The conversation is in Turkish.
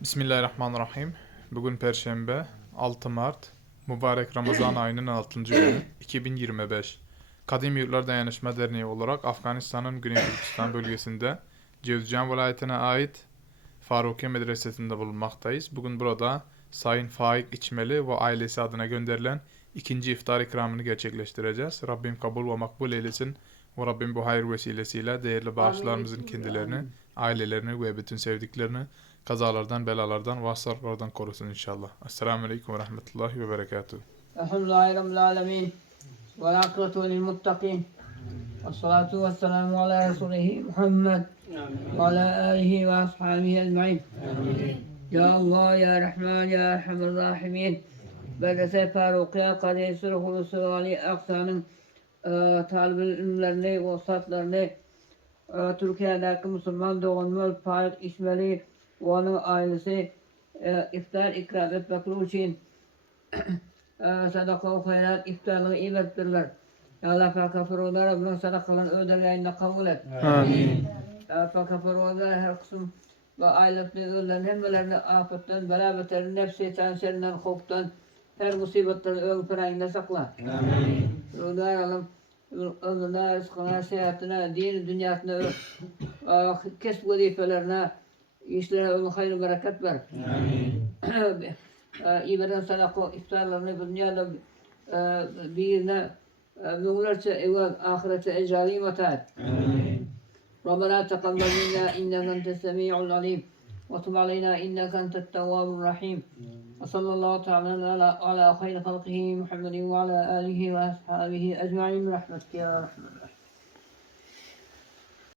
Bismillahirrahmanirrahim. Bugün Perşembe 6 Mart. Mübarek Ramazan ayının 6. günü 2025. Kadim Yurtlar Dayanışma Derneği olarak Afganistan'ın Güney Türkistan bölgesinde Cevizcan vilayetine ait Farukiye Medresesi'nde bulunmaktayız. Bugün burada Sayın Faik İçmeli ve ailesi adına gönderilen ikinci iftar ikramını gerçekleştireceğiz. Rabbim kabul ve makbul eylesin ve Rabbim bu hayır vesilesiyle değerli bağışlarımızın kendilerini, ailelerini ve bütün sevdiklerini kazalardan, belalardan, vasarlardan korusun inşallah. Esselamu Aleyküm ve Rahmetullahi ve Berekatuhu. Elhamdülillahi Rabbil Alemin. Ve lakıtu lil muttakin. Ve salatu ve selamu ala Resulihi Muhammed. Ve ala alihi ve ashabihi ecma'in. Ya Allah, Ya Rahman, Ya Erhamer Rahimin. Beldese Farukya Kadesir Hulusi Vali Aksa'nın e, talib ilimlerini, vasatlarını, Türkiye'deki Müslüman doğumlu Faik İsmaili ve onun ailesi e, iftar ikram etmek için sadaka hayrat iftarlığı iyi ettirler. Ya Allah fakafirular bunun sadakalarını ödeleğinde kabul et. Amin. Ya fakafirular her kısım ve ailetli ölülerin hemmelerini afetten, berabeterin, nefsi, şerrinden, hoftan, her musibetleri öl pırayında sakla. Rüdar alım, ırzına, rızkına, seyahatine, din dünyasına, ah, kesb vazifelerine, işlere onun hayır bereket ver. Amin. İyi veren sadaka iftarlarını bu dünyada ah, birine ah, müğlerçe evvel ahirete ecali vatat. Amin. Rabbena teqabbel minna innaka entes semi'ul alim. وتب علينا إنك أنت التواب الرحيم. وصلى الله تعالى على خير خلقه محمد وعلى آله وأصحابه أجمعين. برحمتك يا رحمن